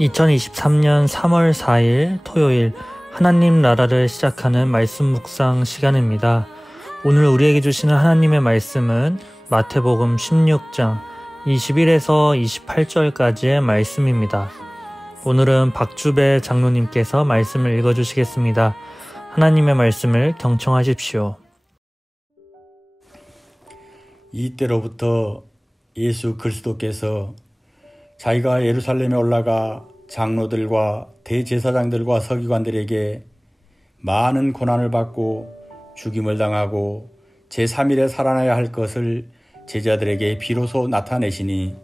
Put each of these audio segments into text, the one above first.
2023년 3월 4일 토요일 하나님 나라를 시작하는 말씀 묵상 시간입니다. 오늘 우리에게 주시는 하나님의 말씀은 마태복음 16장 21에서 28절까지의 말씀입니다. 오늘은 박주배 장로님께서 말씀을 읽어주시겠습니다. 하나님의 말씀을 경청하십시오. 이때로부터 예수 그리스도께서 자기가 예루살렘에 올라가 장로들과 대제사장들과 서기관들에게 많은 고난을 받고 죽임을 당하고 제3일에 살아나야 할 것을 제자들에게 비로소 나타내시니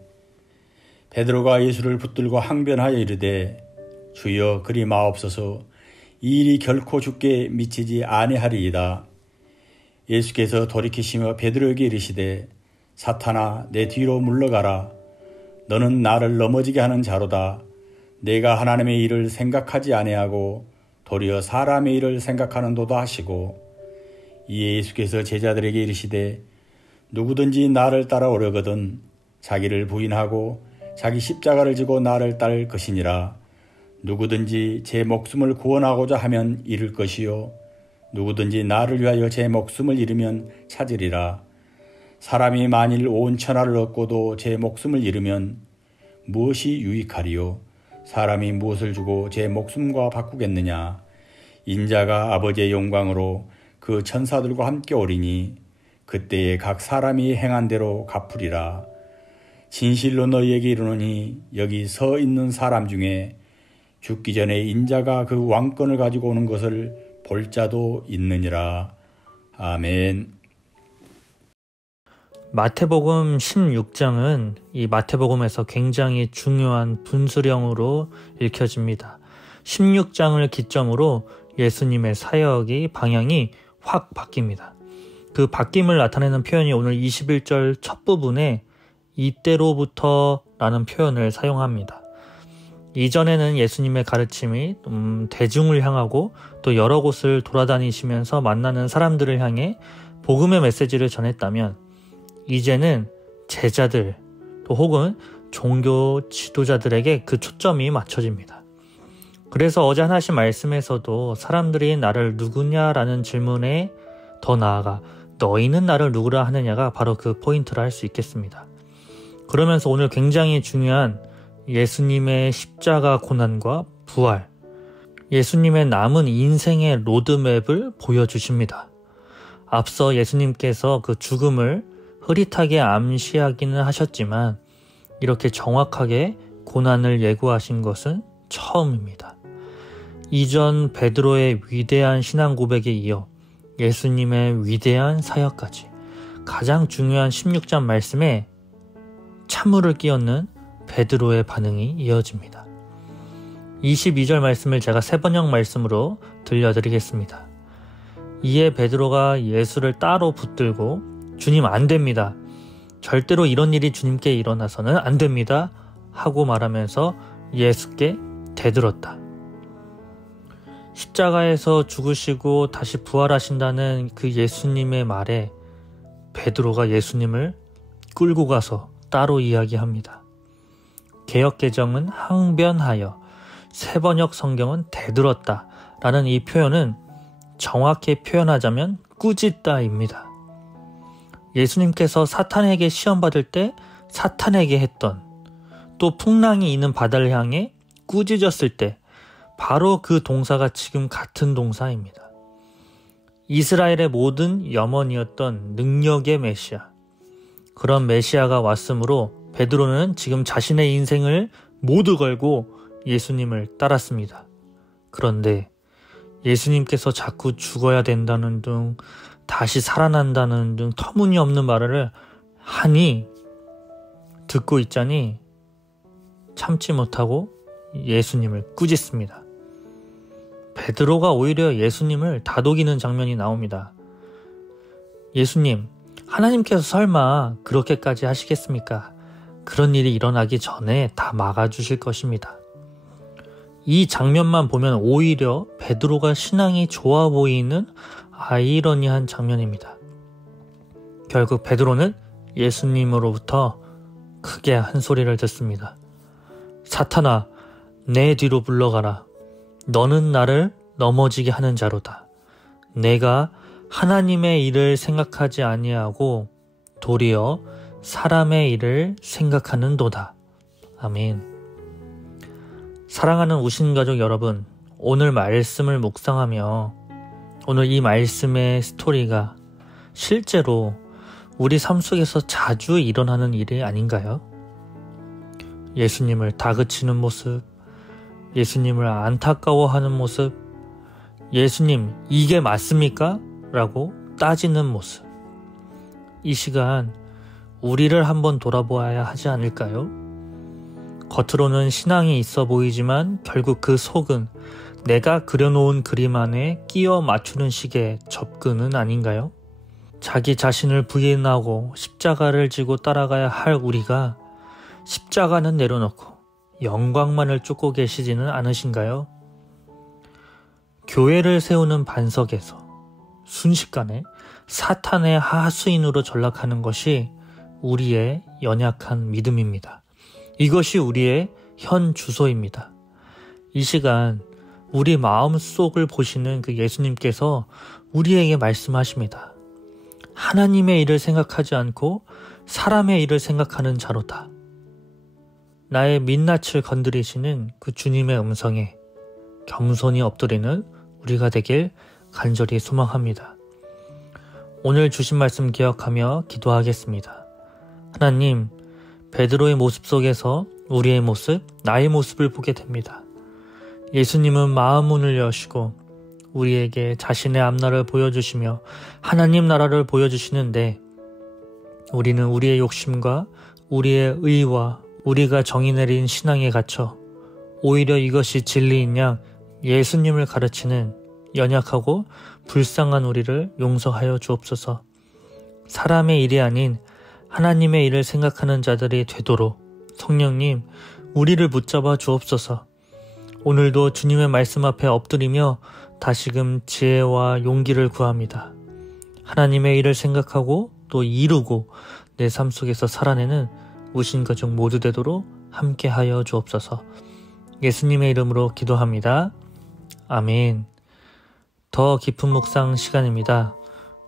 베드로가 예수를 붙들고 항변하여 이르되 주여 그리 마옵소서 이 일이 결코 주께 미치지 아니하리이다. 예수께서 돌이키시며 베드로에게 이르시되 사탄아 내 뒤로 물러가라. 너는 나를 넘어지게 하는 자로다. 내가 하나님의 일을 생각하지 아니하고 도리어 사람의 일을 생각하는도다 하시고 이에 예수께서 제자들에게 이르시되 누구든지 나를 따라오려거든 자기를 부인하고 자기 십자가를 지고 나를 따를 것이니라. 누구든지 제 목숨을 구원하고자 하면 잃을 것이요 누구든지 나를 위하여 제 목숨을 잃으면 찾으리라. 사람이 만일 온 천하를 얻고도 제 목숨을 잃으면 무엇이 유익하리요? 사람이 무엇을 주고 제 목숨과 바꾸겠느냐? 인자가 아버지의 영광으로 그 천사들과 함께 오리니 그때에 각 사람이 행한 대로 갚으리라. 진실로 너희에게 이르노니 여기 서 있는 사람 중에 죽기 전에 인자가 그 왕권을 가지고 오는 것을 볼 자도 있느니라. 아멘. 마태복음 16장은 이 마태복음에서 굉장히 중요한 분수령으로 읽혀집니다. 16장을 기점으로 예수님의 사역의 방향이 확 바뀝니다. 그 바뀜을 나타내는 표현이 오늘 21절 첫 부분에 이때로부터 라는 표현을 사용합니다. 이전에는 예수님의 가르침이 대중을 향하고 또 여러 곳을 돌아다니시면서 만나는 사람들을 향해 복음의 메시지를 전했다면 이제는 제자들 또 혹은 종교 지도자들에게 그 초점이 맞춰집니다. 그래서 어제 하나씩 말씀에서도 사람들이 나를 누구냐라는 질문에 더 나아가 너희는 나를 누구라 하느냐가 바로 그 포인트라 할 수 있겠습니다. 그러면서 오늘 굉장히 중요한 예수님의 십자가 고난과 부활, 예수님의 남은 인생의 로드맵을 보여주십니다. 앞서 예수님께서 그 죽음을 흐릿하게 암시하기는 하셨지만 이렇게 정확하게 고난을 예고하신 것은 처음입니다. 이전 베드로의 위대한 신앙 고백에 이어 예수님의 위대한 사역까지 가장 중요한 16장 말씀에 찬물을 끼얹는 베드로의 반응이 이어집니다. 22절 말씀을 제가 세번역 말씀으로 들려드리겠습니다. 이에 베드로가 예수를 따로 붙들고 주님 안 됩니다. 절대로 이런 일이 주님께 일어나서는 안 됩니다. 하고 말하면서 예수께 대들었다. 십자가에서 죽으시고 다시 부활하신다는 그 예수님의 말에 베드로가 예수님을 끌고 가서 따로 이야기합니다. 개역개정은 항변하여, 세번역 성경은 대들었다 라는 이 표현은 정확히 표현하자면 꾸짖다입니다. 예수님께서 사탄에게 시험받을 때 사탄에게 했던, 또 풍랑이 있는 바다를 향해 꾸짖었을 때 바로 그 동사가 지금 같은 동사입니다. 이스라엘의 모든 염원이었던 능력의 메시아, 그런 메시아가 왔으므로 베드로는 지금 자신의 인생을 모두 걸고 예수님을 따랐습니다. 그런데 예수님께서 자꾸 죽어야 된다는 등 다시 살아난다는 등 터무니없는 말을 하니 듣고 있자니 참지 못하고 예수님을 꾸짖습니다. 베드로가 오히려 예수님을 다독이는 장면이 나옵니다. 예수님, 하나님께서 설마 그렇게까지 하시겠습니까? 그런 일이 일어나기 전에 다 막아주실 것입니다. 이 장면만 보면 오히려 베드로가 신앙이 좋아 보이는 아이러니한 장면입니다. 결국 베드로는 예수님으로부터 크게 한 소리를 듣습니다. 사탄아, 내 뒤로 물러가라. 너는 나를 넘어지게 하는 자로다. 내가 하나님의 일을 생각하지 아니하고 도리어 사람의 일을 생각하는도다. 아멘. 사랑하는 우신가족 여러분, 오늘 말씀을 묵상하며 오늘 이 말씀의 스토리가 실제로 우리 삶 속에서 자주 일어나는 일이 아닌가요? 예수님을 다그치는 모습, 예수님을 안타까워하는 모습, 예수님 이게 맞습니까? 라고 따지는 모습. 이 시간 우리를 한번 돌아보아야 하지 않을까요? 겉으로는 신앙이 있어 보이지만 결국 그 속은 내가 그려놓은 그림 안에 끼워 맞추는 식의 접근은 아닌가요? 자기 자신을 부인하고 십자가를 지고 따라가야 할 우리가 십자가는 내려놓고 영광만을 쫓고 계시지는 않으신가요? 교회를 세우는 반석에서 순식간에 사탄의 하수인으로 전락하는 것이 우리의 연약한 믿음입니다. 이것이 우리의 현 주소입니다. 이 시간 우리 마음속을 보시는 그 예수님께서 우리에게 말씀하십니다. 하나님의 일을 생각하지 않고 사람의 일을 생각하는 자로다. 나의 민낯을 건드리시는 그 주님의 음성에 겸손히 엎드리는 우리가 되길 간절히 소망합니다. 오늘 주신 말씀 기억하며 기도하겠습니다. 하나님, 베드로의 모습 속에서 우리의 모습, 나의 모습을 보게 됩니다. 예수님은 마음 문을 여시고 우리에게 자신의 앞날을 보여주시며 하나님 나라를 보여주시는데 우리는 우리의 욕심과 우리의 의와 우리가 정의 내린 신앙에 갇혀 오히려 이것이 진리인 양 예수님을 가르치는 연약하고 불쌍한 우리를 용서하여 주옵소서. 사람의 일이 아닌 하나님의 일을 생각하는 자들이 되도록 성령님 우리를 붙잡아 주옵소서. 오늘도 주님의 말씀 앞에 엎드리며 다시금 지혜와 용기를 구합니다. 하나님의 일을 생각하고 또 이루고 내 삶 속에서 살아내는 우신가족 모두 되도록 함께하여 주옵소서. 예수님의 이름으로 기도합니다. 아멘. 더 깊은 묵상 시간입니다.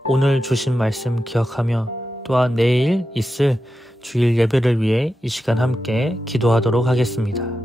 오늘 주신 말씀 기억하며 또한 내일 있을 주일 예배를 위해 이 시간 함께 기도하도록 하겠습니다.